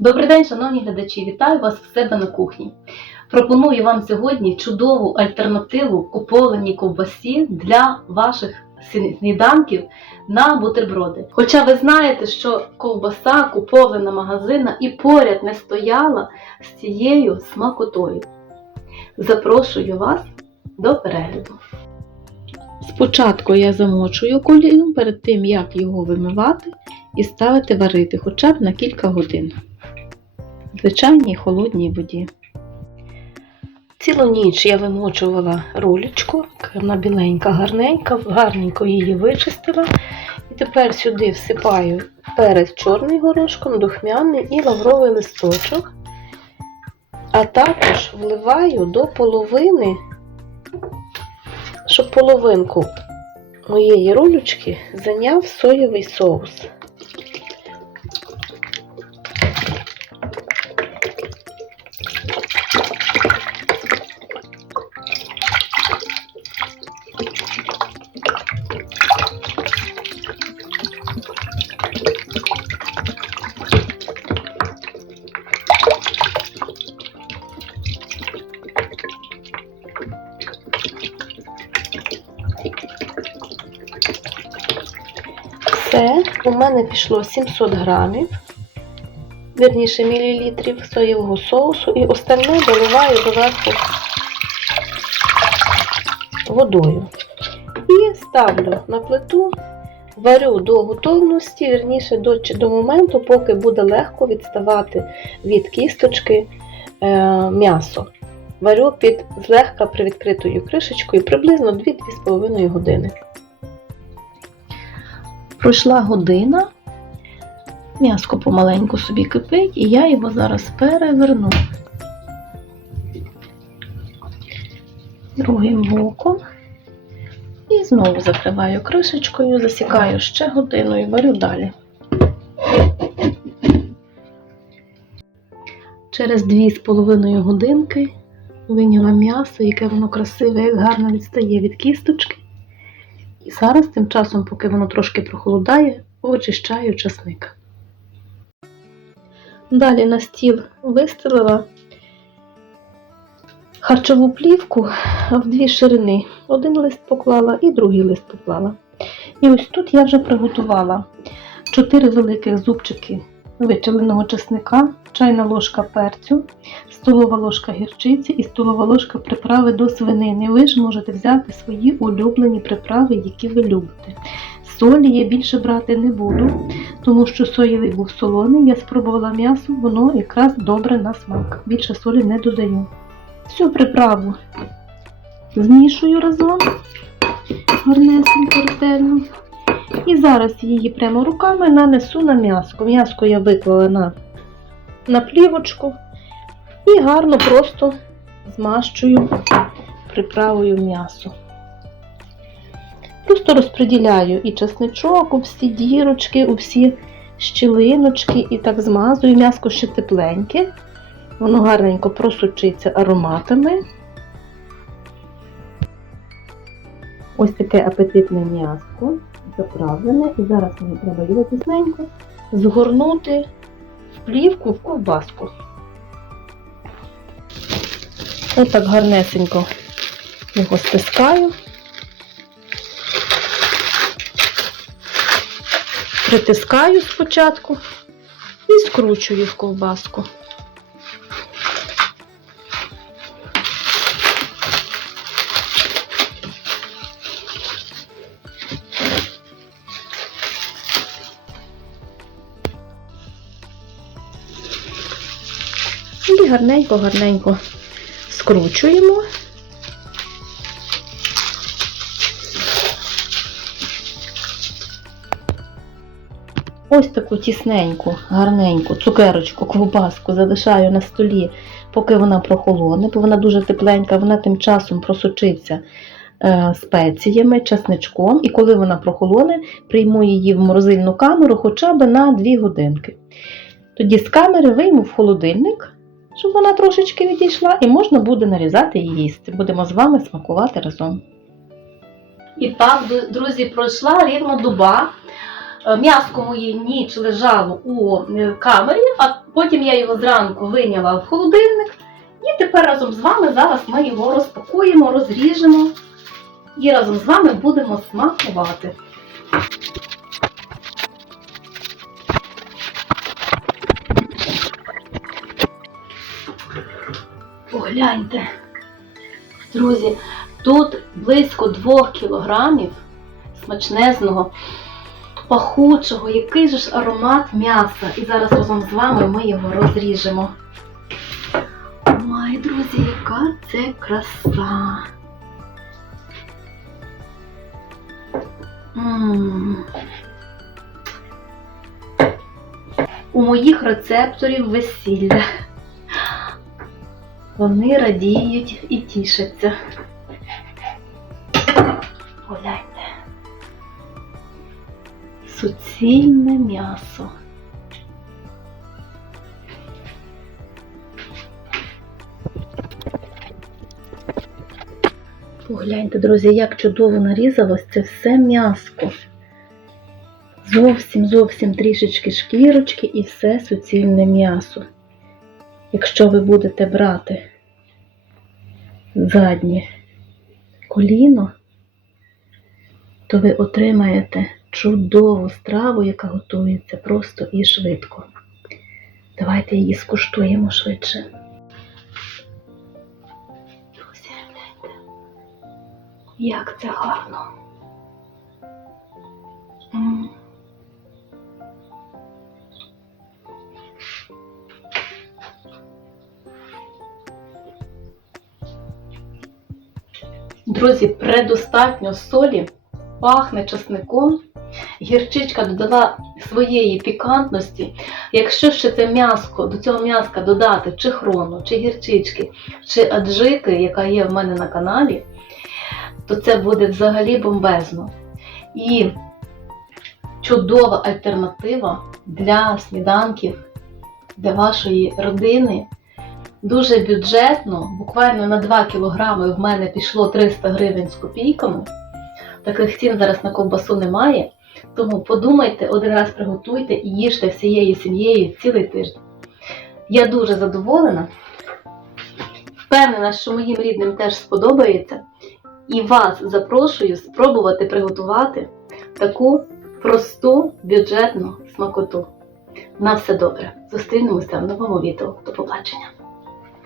Добрий день, шановні глядачі! Вітаю вас в себе на кухні. Пропоную вам сьогодні чудову альтернативу купованій ковбасі для ваших сніданків на бутерброди. Хоча ви знаєте, що ковбаса купована магазина і поряд не стояла з цією смакотою. Запрошую вас до перегляду. Спочатку я замочую колію перед тим, як його вимивати і ставити варити хоча б на кілька годин в звичайній холодній воді. Цілу ніч я вимочувала рулечку, вона біленька, гарненька, гарненько її вичистила. І тепер сюди всипаю перець чорний горошком, духмяний і лавровий листочок. А також вливаю до половини, щоб половинку моєї рулечки зайняв соєвий соус. У мене пішло 700 грамів, вірніше мілілітрів соєвого соусу і остальне доливаю доверху водою. І ставлю на плиту, варю до готовності, вірніше до, до моменту, поки буде легко відставати від кісточки е, м'ясо. Варю під злегка привідкритою кришечкою приблизно 2-2,5 години. Пройшла година, м'яско помаленьку собі кипить, і я його зараз переверну. Другим боком. І знову закриваю кришечкою, засікаю ще годину і варю далі. Через 2,5 годинки виняла м'ясо, яке воно красиве, як гарно відстає від кісточки. І зараз, тим часом, поки воно трошки прохолодає, очищаю часник. Далі на стіл вистелила харчову плівку в дві ширини. Один лист поклала і другий лист поклала. І ось тут я вже приготувала 4 великих зубчики вичавленого чесника, чайна ложка перцю, столова ложка гірчиці і столова ложка приправи до свинини. Ви ж можете взяти свої улюблені приправи, які ви любите. Солі я більше брати не буду, тому що соєвий був солоний. Я спробувала м'ясо, воно якраз добре на смак. Більше солі не додаю. Всю приправу змішую разом, гарнесенько, ретельно. І зараз її прямо руками нанесу на м'яско. М'яско я виклала на, на плівочку і гарно просто змащую приправою м'ясо. Просто розподіляю і чесничок, у всі дірочки, у всі щілиночки, і так змазую. М'яско ще тепленьке. Воно гарненько просучиться ароматами. Ось таке апетитне м'яско заправлене. І зараз мені треба його тісненько згорнути в плівку в ковбаску. Отак гарнесенько його стискаю. Притискаю спочатку і скручую в ковбаску. Гарненько-гарненько скручуємо. Ось таку тісненьку, гарненьку цукерочку, ковбаску залишаю на столі, поки вона прохолоне, бо вона дуже тепленька, вона тим часом просочиться е, спеціями, часничком, і коли вона прохолоне, прийму її в морозильну камеру хоча б на 2 годинки. Тоді з камери вийму в холодильник, щоб вона трошечки відійшла, і можна буде нарізати і їсти. Будемо з вами смакувати разом. І так, друзі, пройшла рівно доба. Е, М'яско моє ніч лежало у е, камері, а Потім я його зранку вийняла в холодильник. І тепер разом з вами зараз ми його розпакуємо, розріжемо і разом з вами будемо смакувати. Погляньте, друзі, тут близько 2 кілограмів смачнезного, пахучого, який же ж аромат м'яса. І зараз разом з вами ми його розріжемо. Ой, друзі, яка це краса. У моїх рецепторів весілля. Вони радіють і тішаться. Погляньте. Суцільне м'ясо. Погляньте, друзі, як чудово нарізалось це все м'яско. Зовсім зовсім трішечки шкірочки і все суцільне м'ясо. Якщо ви будете брати заднє коліно, то ви отримаєте чудову страву, яка готується просто і швидко. Давайте її скуштуємо швидше. Як це гарно. Друзі, предостатньо солі, пахне часником. Гірчичка додала своєї пікантності. Якщо ще це м'яско, до цього м'яска додати чи хрону, чи гірчички, чи аджики, яка є в мене на каналі, то це буде взагалі бомбезно. І чудова альтернатива для сніданків, для вашої родини. Дуже бюджетно, буквально на 2 кілограми в мене пішло 300 гривень з копійками. Таких цін зараз на ковбасу немає. Тому подумайте, один раз приготуйте і їжте всією сім'єю цілий тиждень. Я дуже задоволена. Впевнена, що моїм рідним теж сподобається. І вас запрошую спробувати приготувати таку просту бюджетну смакоту. На все добре. Зустрінемося в новому відео. До побачення!